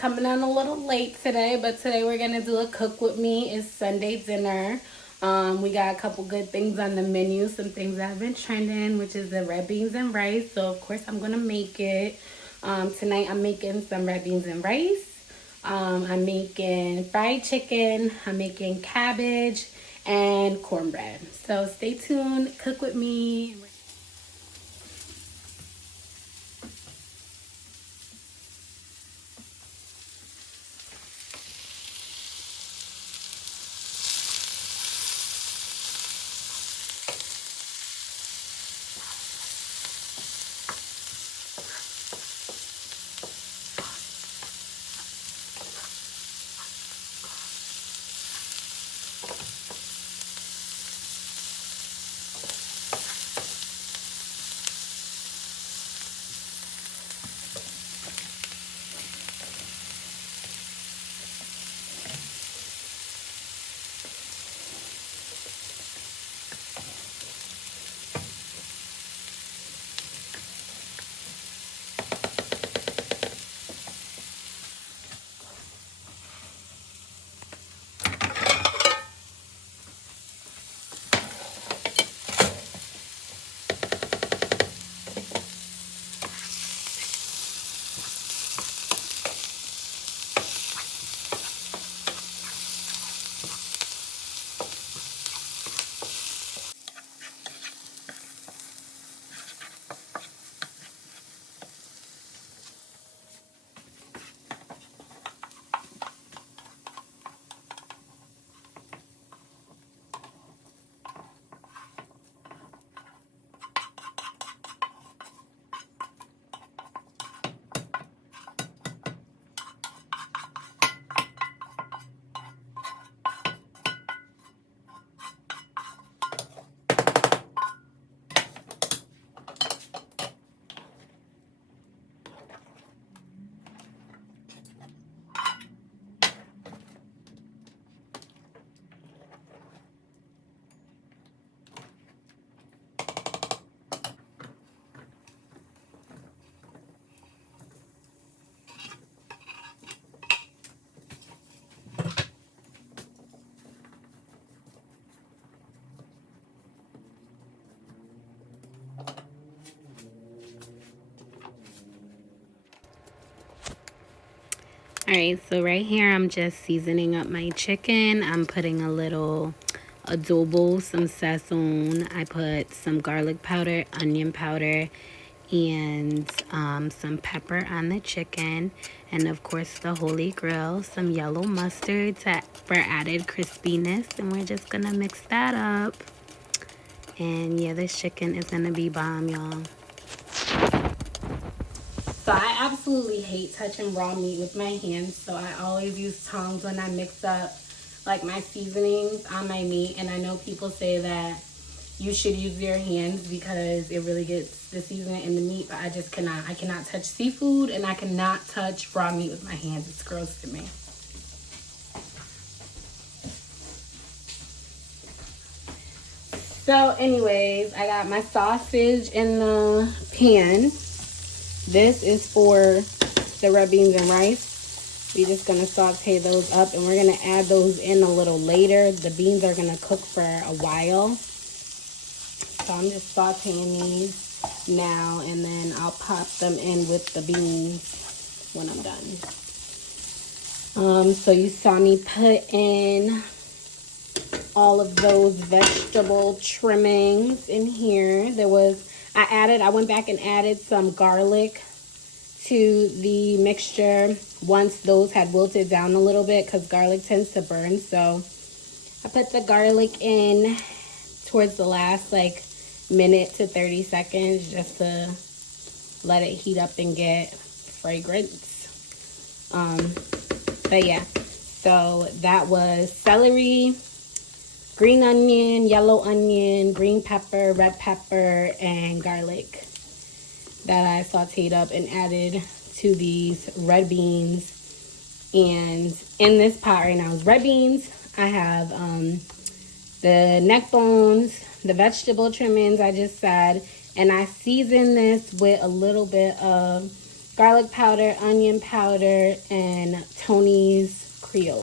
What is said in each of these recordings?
coming on a little late today, but today we're gonna do a cook with me. It's Sunday dinner. We got a couple good things on the menu, some things that have been trending, which is the red beans and rice. So of course I'm gonna make it. Tonight I'm making some red beans and rice. I'm making fried chicken. I'm making cabbage and cornbread. So stay tuned, cook with me. Alright, so right here I'm just seasoning up my chicken. I'm putting a little adobo, some sazon. I put some garlic powder, onion powder, and some pepper on the chicken. And of course the holy grail, some yellow mustard for added crispiness. And we're just gonna mix that up. And yeah, this chicken is gonna be bomb, y'all. So I absolutely hate touching raw meat with my hands, so I always use tongs when I mix up like my seasonings on my meat. And I know people say that you should use your hands because it really gets the seasoning in the meat, but I just cannot. I cannot touch seafood and I cannot touch raw meat with my hands. It's gross to me. So anyways, I got my sausage in the pan. This is for the red beans and rice. We're just going to saute those up, and we're going to add those in a little later. The beans are going to cook for a while. So I'm just sauteing these now, and then I'll pop them in with the beans when I'm done. So you saw me put in all of those vegetable trimmings in here. I went back and added some garlic to the mixture once those had wilted down a little bit because garlic tends to burn. So I put the garlic in towards the last minute to 30 seconds just to let it heat up and get fragrance. But yeah, so that was celery, green onion, yellow onion, green pepper, red pepper, and garlic that I sauteed up and added to these red beans. And in this pot right now is red beans. I have the neck bones, the vegetable trimmings I just said, and I season this with a little bit of garlic powder, onion powder, and Tony's Creole.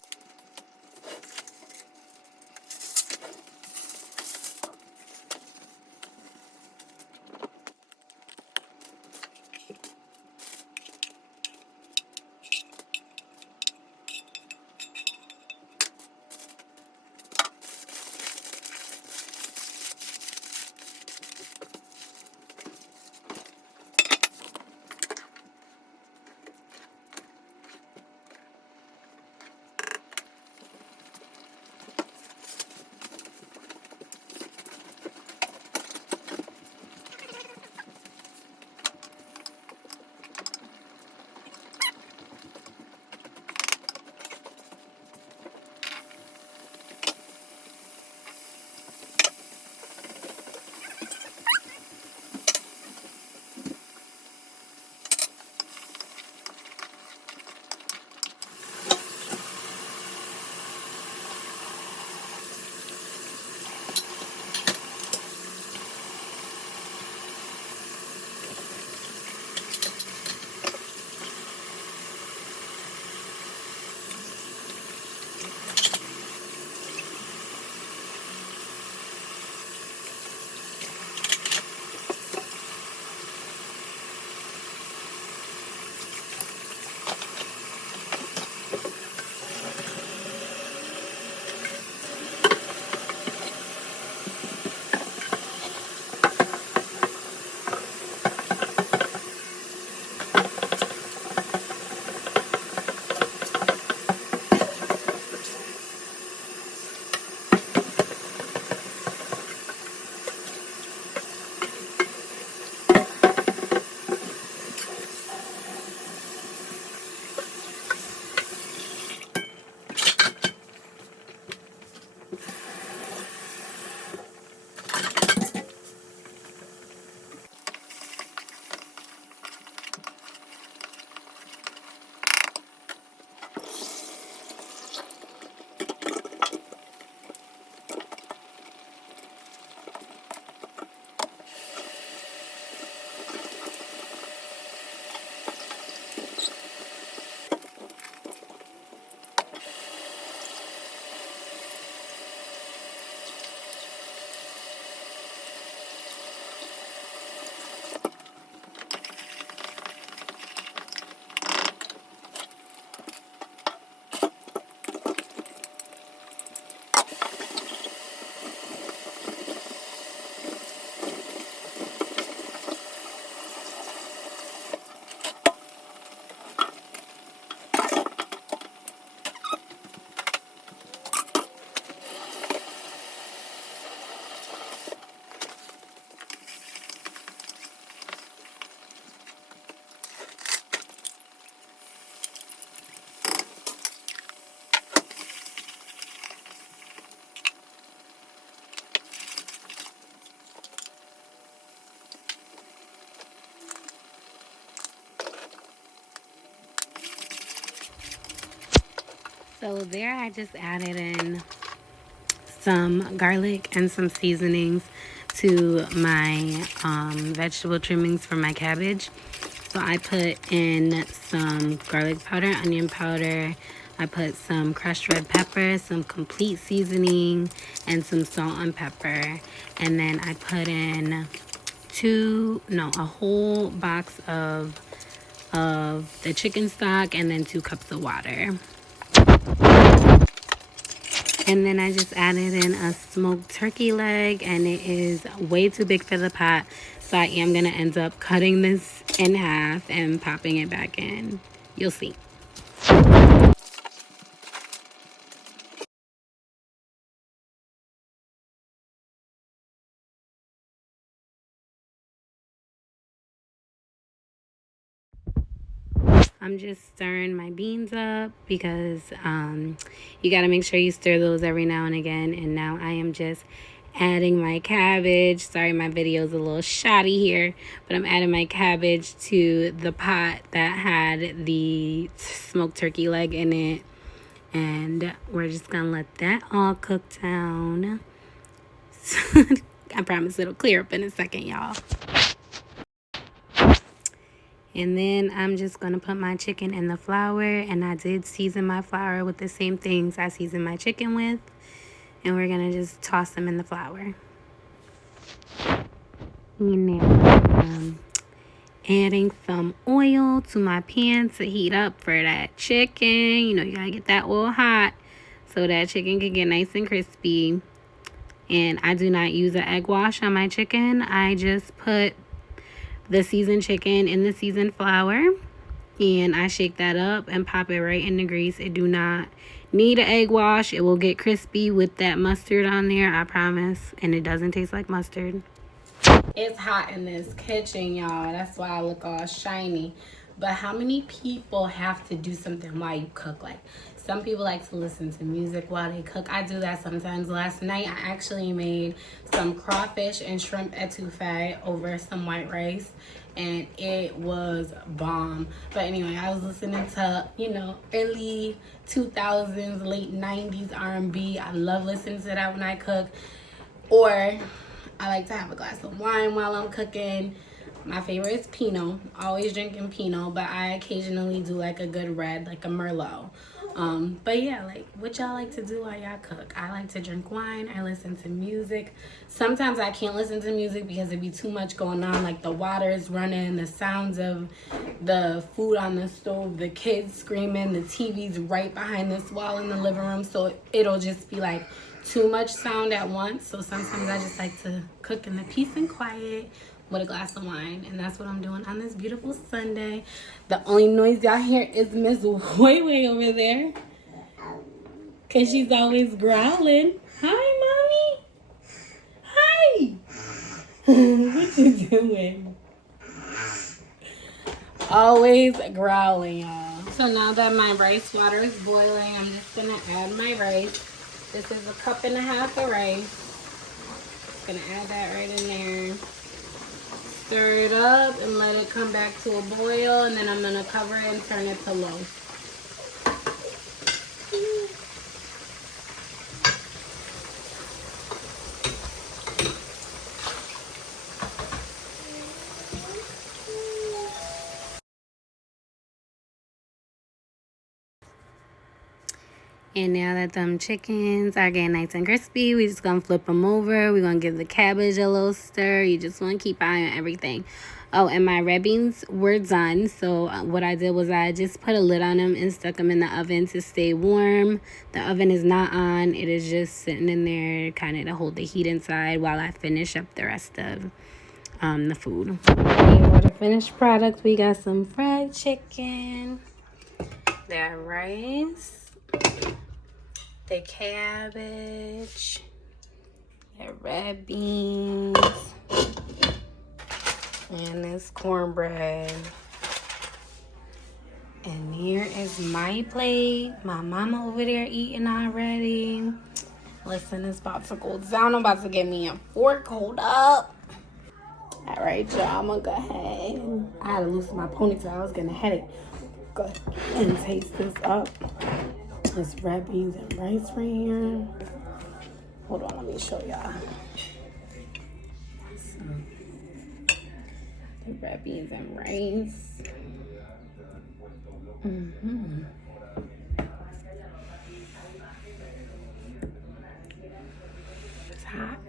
So there I just added in some garlic and some seasonings to my vegetable trimmings for my cabbage. So I put in some garlic powder, onion powder. I put some crushed red pepper, some complete seasoning, and some salt and pepper. And then I put in a whole box of the chicken stock and then 2 cups of water. And then I just added in a smoked turkey leg, and it is way too big for the pot. So I am going to end up cutting this in half and popping it back in. You'll see. I'm just stirring my beans up because you got to make sure you stir those every now and again. And now I am just adding my cabbage. Sorry, my video is a little shoddy here, but I'm adding my cabbage to the pot that had the smoked turkey leg in it. And we're just going to let that all cook down. I promise it'll clear up in a second, y'all. And then I'm just going to put my chicken in the flour. And I did season my flour with the same things I seasoned my chicken with. And we're going to just toss them in the flour. And now adding some oil to my pan to heat up for that chicken. You know, you got to get that oil hot so that chicken can get nice and crispy. And I do not use an egg wash on my chicken. I just put the seasoned chicken in the seasoned flour. And I shake that up and pop it right in the grease. It do not need an egg wash. It will get crispy with that mustard on there, I promise. And it doesn't taste like mustard. It's hot in this kitchen, y'all. That's why I look all shiny. But how many people have to do something while you cook? Like, some people like to listen to music while they cook. I do that sometimes. Last night, I actually made some crawfish and shrimp etouffee over some white rice. And it was bomb. But anyway, I was listening to, you know, early 2000s, late 90s R&B. I love listening to that when I cook. Or I like to have a glass of wine while I'm cooking. My favorite is Pinot. Always drinking Pinot, but I occasionally do like a good red, like a Merlot. But yeah, like, what y'all like to do while y'all cook? I like to drink wine. I listen to music. Sometimes I can't listen to music because it'd be too much going on. Like, the water is running, the sounds of the food on the stove, the kids screaming, the TV's right behind this wall in the living room. So it'll just be like too much sound at once. So sometimes I just like to cook in the peace and quiet with a glass of wine. And that's what I'm doing on this beautiful Sunday. The only noise y'all hear is Miss Way over there, because she's always growling. Hi, Mommy. Hi. What you doing? Always growling, y'all. So now that my rice water is boiling, I'm just going to add my rice. This is 1.5 cups of rice. Gonna add that right in there. Stir it up and let it come back to a boil, and then I'm gonna cover it and turn it to low. And now that them chickens are getting nice and crispy, we just gonna flip them over. We're gonna give the cabbage a little stir. You just want to keep eye on everything. Oh, and my red beans were done. So what I did was I just put a lid on them and stuck them in the oven to stay warm. The oven is not on. It is just sitting in there kind of to hold the heat inside while I finish up the rest of the food. Okay, for the finished product, we got some fried chicken, that rice, the cabbage, the red beans, and this cornbread. And here is my plate. My mama over there eating already. Listen, it's about to go down. I'm about to get me a fork. Hold up. All right, y'all. I'm gonna go ahead. I had to loosen my ponytail. I was getting a headache. Go ahead and taste this up. It's red beans and rice right here. Hold on, let me show y'all. The red beans and rice. It's hot.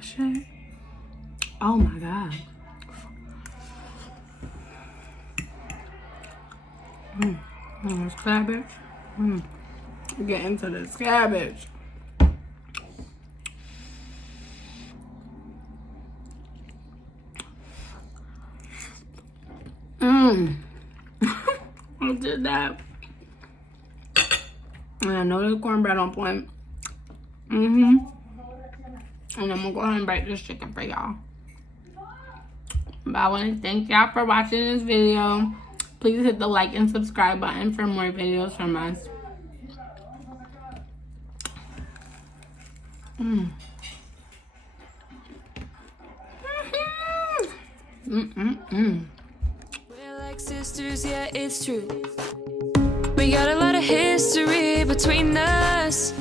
Shit. Oh my God. This cabbage. Get into this cabbage. I did that. And I know the cornbread on point. And I'm gonna go ahead and bake this chicken for y'all. But I want to thank y'all for watching this video. Please hit the like and subscribe button for more videos from us. We're like sisters, yeah, it's true. We got a lot of history between us.